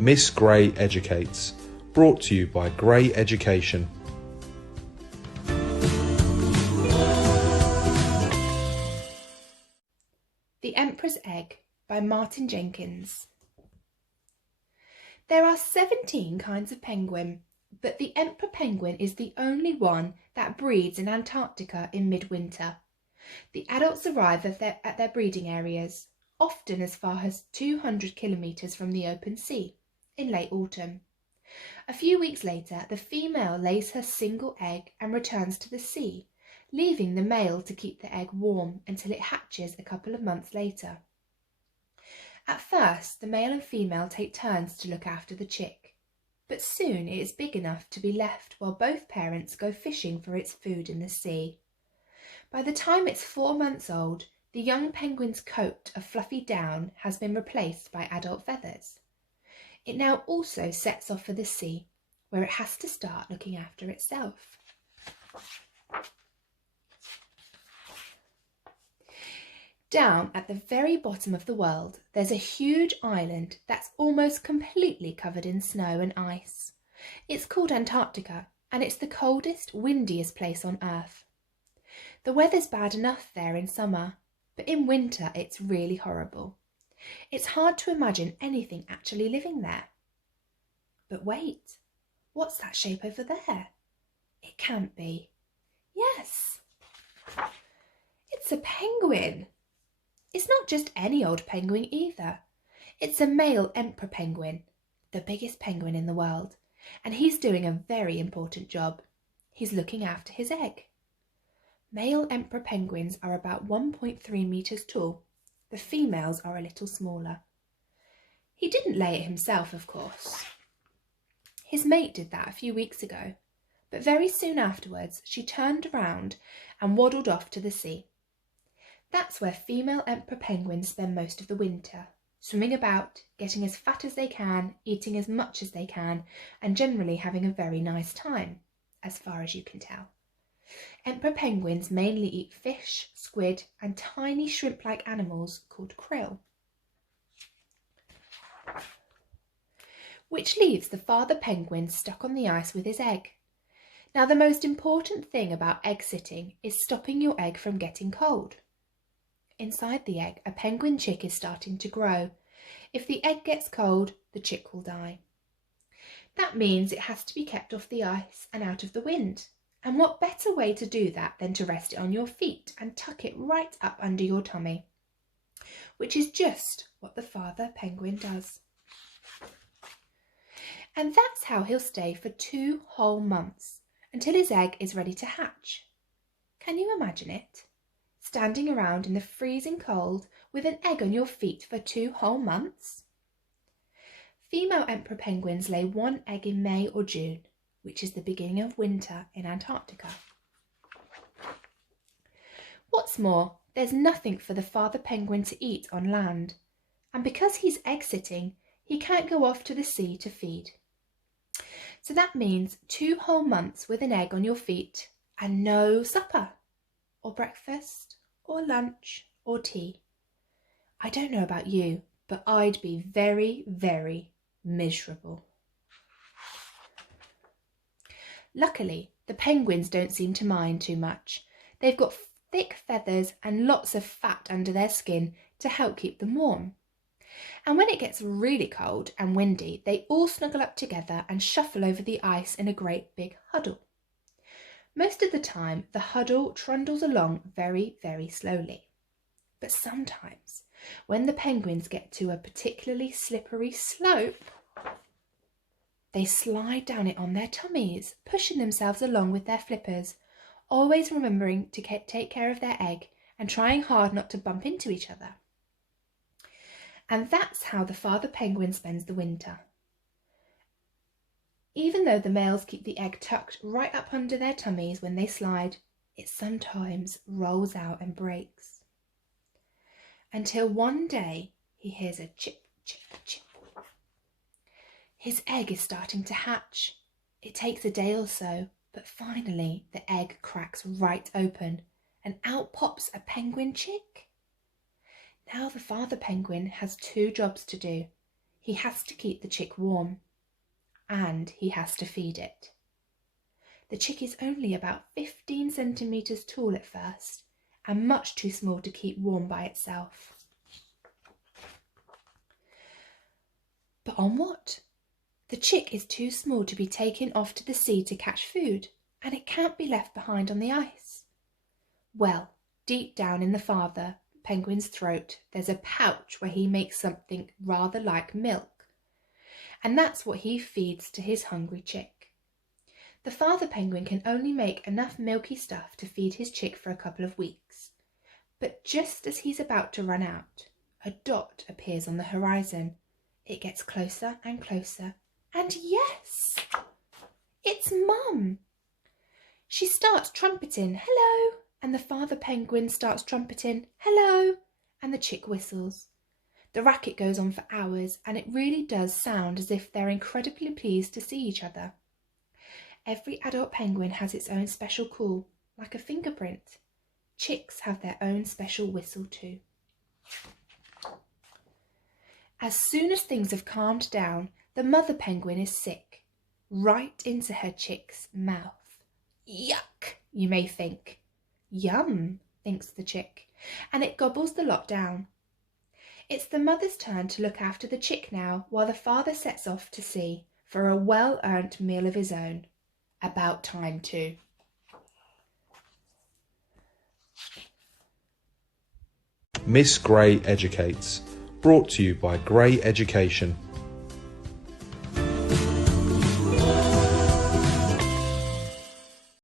Miss Gray Educates, brought to you by Gray Education. The Empress Egg by Martin Jenkins. There are 17 kinds of penguin, but the emperor penguin is the only one that breeds in Antarctica in midwinter. The adults arrive at their breeding areas, often as far as 200 kilometres from the open sea, in late autumn. A few weeks later, the female lays her single egg and returns to the sea, leaving the male to keep the egg warm until it hatches a couple of months later. At first, the male and female take turns to look after the chick, but soon it is big enough to be left while both parents go fishing for its food in the sea. By the time it's 4 months old, the young penguin's coat of fluffy down has been replaced by adult feathers. It now also sets off for the sea, where it has to start looking after itself. Down at the very bottom of the world, there's a huge island that's almost completely covered in snow and ice. It's called Antarctica, and it's the coldest, windiest place on Earth. The weather's bad enough there in summer, but in winter it's really horrible. It's hard to imagine anything actually living there. But wait, what's that shape over there? It can't be. Yes, it's a penguin. It's not just any old penguin either. It's a male emperor penguin, the biggest penguin in the world, and he's doing a very important job. He's looking after his egg. Male emperor penguins are about 1.3 metres tall. The females are a little smaller. He didn't lay it himself, of course. His mate did that a few weeks ago, but very soon afterwards she turned around and waddled off to the sea. That's where female emperor penguins spend most of the winter, swimming about, getting as fat as they can, eating as much as they can, and generally having a very nice time, as far as you can tell. Emperor penguins mainly eat fish, squid, and tiny shrimp-like animals called krill. Which leaves the father penguin stuck on the ice with his egg. Now, the most important thing about egg sitting is stopping your egg from getting cold. Inside the egg, a penguin chick is starting to grow. If the egg gets cold, the chick will die. That means it has to be kept off the ice and out of the wind. And what better way to do that than to rest it on your feet and tuck it right up under your tummy, which is just what the father penguin does. And that's how he'll stay for 2 whole months, until his egg is ready to hatch. Can you imagine it? Standing around in the freezing cold with an egg on your feet for 2 whole months? Female emperor penguins lay 1 egg in May or June, which is the beginning of winter in Antarctica. What's more, there's nothing for the father penguin to eat on land, and because he's egg-sitting, he can't go off to the sea to feed. So that means 2 whole months with an egg on your feet and no supper, or breakfast, or lunch, or tea. I don't know about you, but I'd be very, very miserable. Luckily, the penguins don't seem to mind too much. They've got thick feathers and lots of fat under their skin to help keep them warm. And when it gets really cold and windy, they all snuggle up together and shuffle over the ice in a great big huddle. Most of the time, the huddle trundles along very, very slowly. But sometimes, when the penguins get to a particularly slippery slope, they slide down it on their tummies, pushing themselves along with their flippers, always remembering to take care of their egg and trying hard not to bump into each other. And that's how the father penguin spends the winter. Even though the males keep the egg tucked right up under their tummies when they slide, it sometimes rolls out and breaks. Until one day he hears a chip, chip, chip. His egg is starting to hatch. It takes a day or so, but finally the egg cracks right open and out pops a penguin chick. Now the father penguin has 2 jobs to do. He has to keep the chick warm, and he has to feed it. The chick is only about 15 centimetres tall at first, and much too small to keep warm by itself. But on what? The chick is too small to be taken off to the sea to catch food, and it can't be left behind on the ice. Well, deep down in the father penguin's throat, there's a pouch where he makes something rather like milk, and that's what he feeds to his hungry chick. The father penguin can only make enough milky stuff to feed his chick for a couple of weeks, but just as he's about to run out, a dot appears on the horizon. It gets closer and closer, and yes, it's Mum. She starts trumpeting, hello, and the father penguin starts trumpeting, hello, and the chick whistles. The racket goes on for hours, and it really does sound as if they're incredibly pleased to see each other. Every adult penguin has its own special call, like a fingerprint. Chicks have their own special whistle too. As soon as things have calmed down, the mother penguin is sick, right into her chick's mouth. Yuck, you may think. Yum, thinks the chick, and it gobbles the lot down. It's the mother's turn to look after the chick now, while the father sets off to sea for a well-earned meal of his own. About time too. Miss Gray Educates, brought to you by Gray Education.